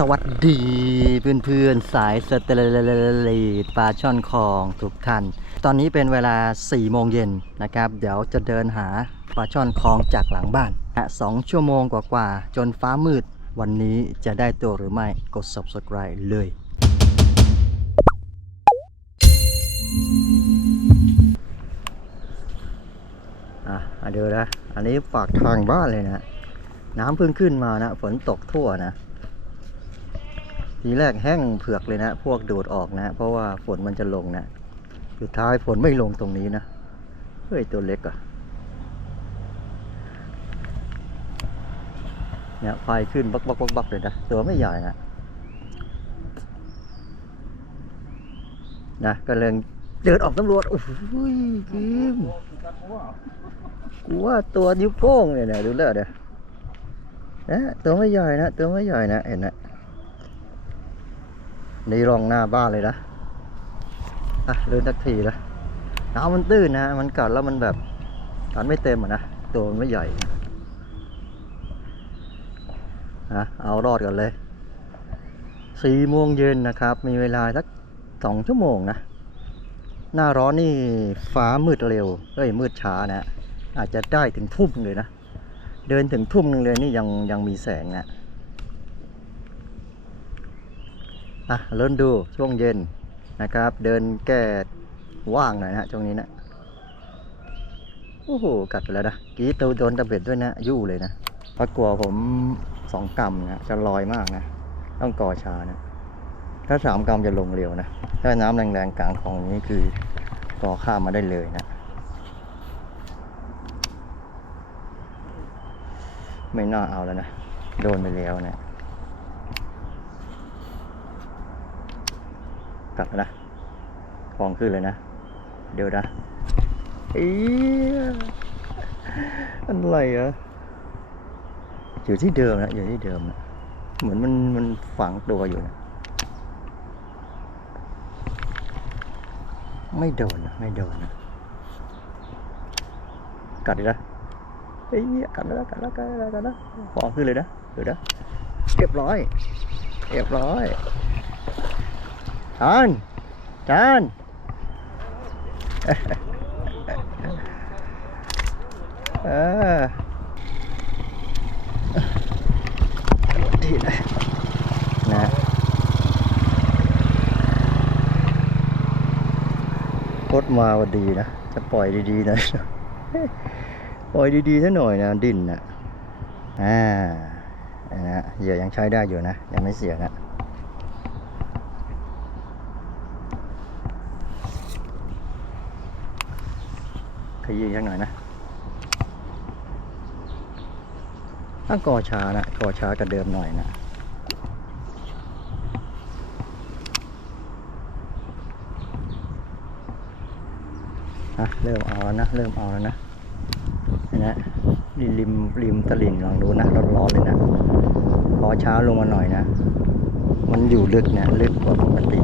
สวัสดีเพื่อนๆสายสเตลลีดปลาช่อนคลองทุกท่าน ตอนนี้เป็นเวลา 4 โมงเย็นนะครับ เดี๋ยวจะเดินหาปลาช่อนคลองจากหลังบ้านนะสองชั่วโมงกว่าๆ จนฟ้ามืด วันนี้จะได้ตัวหรือไม่กด subscribe เลย อะมาดูนะ อันนี้ปากทางบ้านเลยนะ น้ำเพิ่งขึ้นมานะ ฝนตกทั่วนะ ทีแรกแห้งเผือกเลยนะ พวกดูดออกนะ เพราะว่าฝนมันจะลงนะ สุดท้ายฝนไม่ลงตรงนี้นะ เฮ้ย ตัวเล็กอะเนี่ยไฟขึ้นบักบักบักบักเลยนะ ตัวไม่ใหญ่นะนะก็เลยเดินออกตำรวจโอ้โหกิมกูว่าตัวนิ้วโป้งเนี่ยนะดูแล้วเดี๋ยวนะตัวไม่ใหญ่นะ ตัวไม่ใหญ่นะ เห็นนะ นร่องหน้าบ้านเลยนะอะเดินทักทีนะน้ำมันตื้นนะ มันกัดแล้วมันแบบกัดไม่เต็มอะนะ ตัวมันไม่ใหญ่นะเอารอดกันเลยสี่โมงเย็นนะครับ มีเวลาสักสองชั่วโมงนะ หน้าร้อนนี่ฟ้ามืดเร็วเอ้ยมืดช้านะ อาจจะได้ถึงทุ่มเลยนะ เดินถึงทุ่มนึงเลยนี่ยังยังมีแสงนะ อะเริ่มดูช่วงเย็นนะครับ เดินแก้ว่างหน่อยนะช่วงนี้นะโอ้โหกัดไปแล้วนะกี้ตัวโดนตะเบ็ดด้วยนะยู่เลยนะเพราะกลัวผมสองกรัมนะจะลอยมากนะ ต้องก่อชานะ ถ้าสามกรัมจะลงเร็วนะ ถ้าน้ำแรงๆกลางของนี้คือก่อข้ามมาได้เลยนะ ไม่น่าเอาแล้วนะ โดนไปแล้วนะ กลับนะฟองขึ้นเลยนะ เดี๋ยวนะอีอะไรอะอยู่ที่เดิมนะอยู่ที่เดิมนะเหมือนมันมันฝังตัวอยู่นะไม่โดนนะไม่โดนนะกัดดินะเฮ้ยกัดแล้วกัดแล้วกัดแล้วกัดแล้วฟองขึ้นเลยนะเดี๋ยวนะเรียบร้อยเรียบร้อย จานจานเออดีนะนะโคตรมาว่าดีนะ จะปล่อยดีๆหนะปล่อยดีๆซะหน่อยนะ ดินนะอ่านะเหยื่อยังใช้ได้อยู่นะ ยังไม่เสียนะ ยี้สักหน่อยนะต้องกอชานะกอชากับเดิมหน่อยนะอะเริ่มเอาแล้วนะ เริ่มเอาแล้วนะนะนี่ริมริมตลิ่งลองดูนะร้อนๆเลยนะกอเช้าลงมาหน่อยนะ มันอยู่ลึกนะลึกกว่าปกติ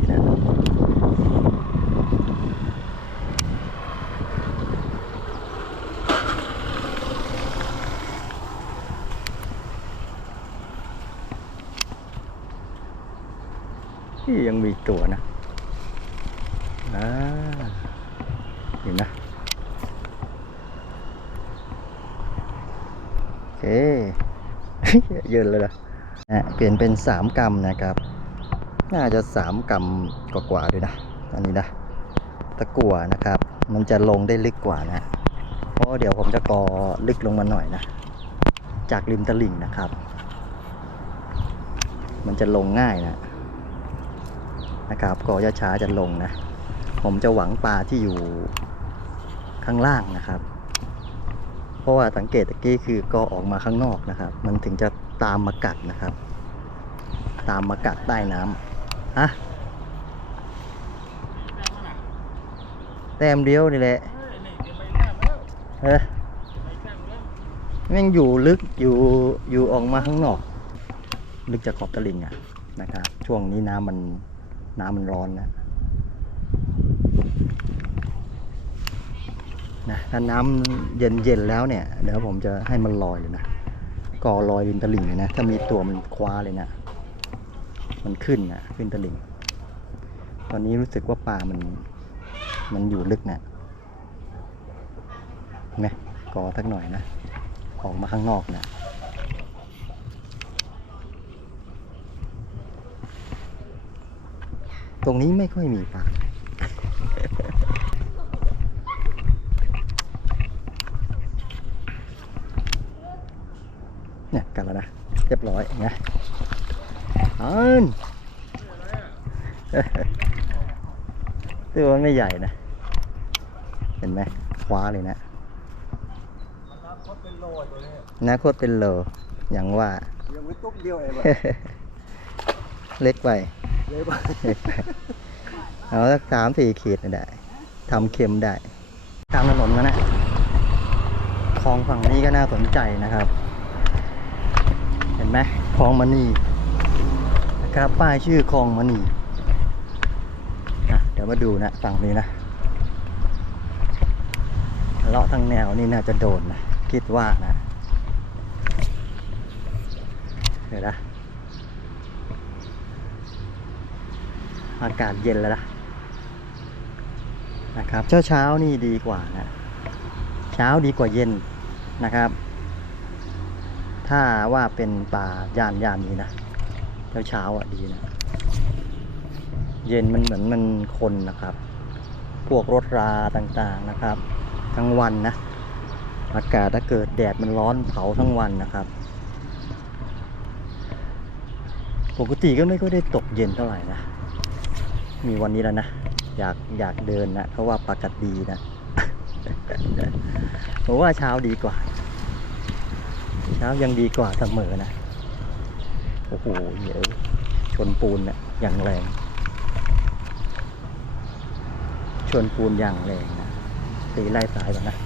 นี่ยังมีตัวนะอ่าเห็นนะโอเคเยอะเลยนะนะเปลี่ยนเป็นสามกรัมนะครับ น่าจะสามกรัมกว่าๆด้วยนะ อันนี้นะ ตะกั่วนะครับ มันจะลงได้ลึกกว่านะ เพราะเดี๋ยวผมจะกอลึกลงมาหน่อยนะ จากริมตลิ่งนะครับ มันจะลงง่ายนะ นะครับก็ช้าจะลงนะ ผมจะหวังปลาที่อยู่ข้างล่างนะครับ เพราะว่าสังเกตตะกี้คือก็ออกมาข้างนอกนะครับ มันถึงจะตามมากัดนะครับ ตามมากัดใต้น้ำฮะแต้มเดียวนี่แหละเออแม่งอยู่ลึกอยู่อยู่ออกมาข้างนอก ลึกจากขอบตลิ่งอะนะครับ ช่วงนี้น้ำมัน น้ำมันร้อนนะนะถ้าน้ำเย็นเย็นๆแล้วเนี่ย เดี๋ยวผมจะให้มันลอยเลยนะกอลอยริมตลิ่งเลยนะ ถ้ามีตัวมันคว้าเลยนะ มันขึ้นนะขึ้นตลิ่ง ตอนนี้รู้สึกว่าปลามัน มันอยู่ลึกนะเห็นไหมกอสักหน่อยนะ ออกมาข้างนอกนะ ตรงนี้ไม่ค่อยมีปลาเนี่ยกันแล้วนะ เรียบร้อยนะอันตัวมันไม่ใหญ่นะ เห็นไหมคว้าเลยนะเขาเป็นโลดเลยเนี่ยนาโคตรเป็นโลอย่างว่ายังไม่ตุ๊บเดียวเองแบบเล็กไป เลยป่ะเอาสักสามสี่ขีดได้ทำเค็มได้ ตามถนนมานะคลองฝั่งนี้ก็น่าสนใจนะครับ เห็นไหมคลองมณีนะครับป้ายชื่อคลองมณีอะเดี๋ยวมาดูนะฝั่งนี้นะเลาะทั้งแนวนี่น่าจะโดนนะคิดว่านะเดี๋ยวนะ อากาศเย็นแล้วนะนะครับ เช้าเช้านี่ดีกว่านะ เช้าดีกว่าเย็นนะครับ ถ้าว่าเป็นป่าย่านย่านนี้นะเช้าเช้าอะดีนะ เย็นมันเหมือนมันคนนะครับ พวกรถราต่างๆนะครับ ทั้งวันนะ อากาศถ้าเกิดแดดมันร้อนเผาทั้งวันนะครับปกติก็ไม่ค่อยได้ตกเย็นเท่าไหร่นะ มีวันนี้แล้วนะ อยากอยากเดินนะเพราะว่าปากาศดีนะผมว่าเช้าดีกว่า เช้ายังดีกว่าเสมอนะ โอ้โหเดี๋ยวชนปูนนะอย่างแรง ชนปูนอย่างแรงนะตีไล่สายก่อนนะ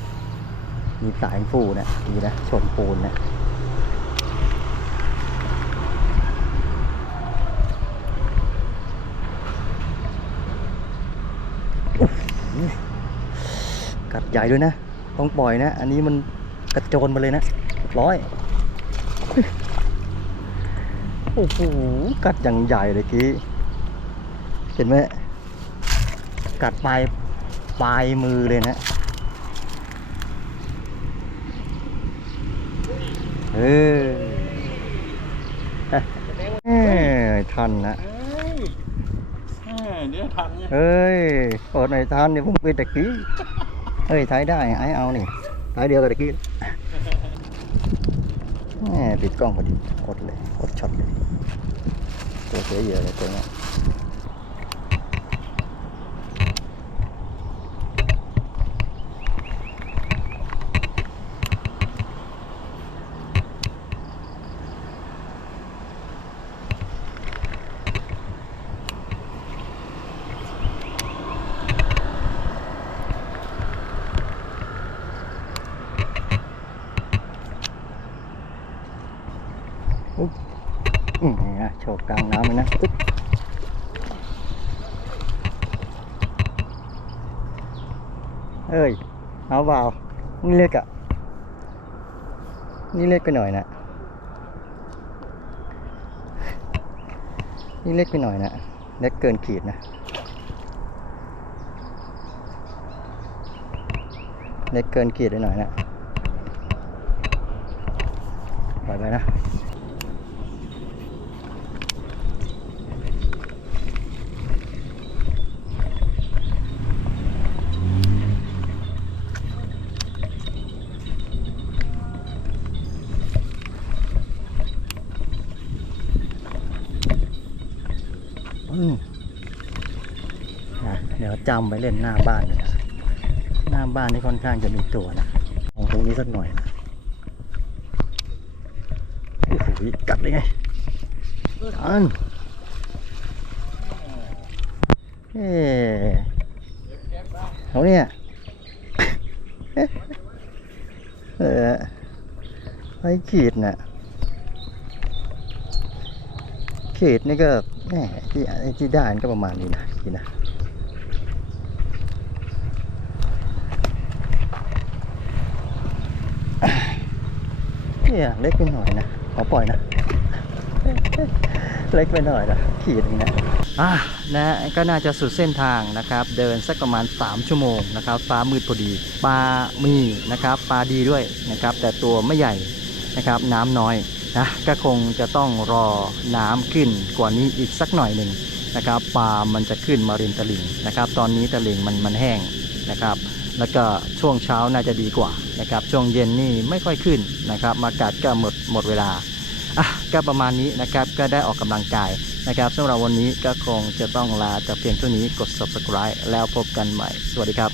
มีสายฟูนะดีนะชนปูนนะ กัดใหญ่ด้วยนะ ต้องปล่อยนะ อันนี้มันกระโจนมาเลยนะร้อยโอ้โหกัดอย่างใหญ่เลยกี้เห็นไหมกัดปลายปลายมือเลยนะเออเอ้ยทันนะเฮ้ยแม่เดี๋ยวทันเนี่ยเฮ้ยอดในทานเนี่ยผมเป็นตะกี้เฮ้ยถ่ายได้ไอ้เอานี่ถ่ายเดียวกับตะกี้แหมปิดกล้องพอดีกดเลยกดช็อตเลยตัวเสียเยอะเลยตัวเนี้ยอืมนี่นะ โชว์กลางน้ำเลยนะตึ๊บเอ้ย เอาเปล่านี่เล็กอะนี่เล็กไปหน่อยนะนี่เล็กไปหน่อยนะเล็กเกินขีดนะ เล็กเกินขีดไปหน่อยนะปล่อยไปนะ อืมอะเดี๋ยว จำไปเล่นหน้าบ้านเลยนะหน้าบ้านที่ค่อนข้างจะมีตัวนะมองตรงนี้สักหน่อยนะโอ้โหกัดเลยไงอันเอ๊ะเขาเนี่ยเออไอ้ขีดน่ะเขตนี่ก็แหมที่ที่ด้มันก็ประมาณนี้นะพี่นะ เนี่ยเล็กไปหน่อยนะขอปล่อยนะ เล็กไปหน่อยนะขีดนึงนะอะนะก็น่าจะสุดเส้นทางนะครับ เดินสักประมาณ 3 ชั่วโมงนะครับ ฟ้ามืดพอดีปลามีนะครับปลาดีด้วยนะครับ แต่ตัวไม่ใหญ่นะครับ น้ำน้อยนะก็คงจะต้องรอน้ำขึ้นกว่านี้อีกสักหน่อยหนึ่งนะครับปลามันจะขึ้นมาริมตลิ่งนะครับ ตอนนี้ตลิ่งมันมันแห้งนะครับ แล้วก็ช่วงเช้าน่าจะดีกว่านะครับช่วงเย็นนี่ไม่ค่อยขึ้นนะครับอากาศก็หมดหมดเวลาอะก็ประมาณนี้นะครับก็ได้ออกกำลังกายนะครับสำหรับวันนี้ก็คงจะต้องลาจากเพียงเท่านี้กด subscribe แล้วพบกันใหม่ สวัสดีครับ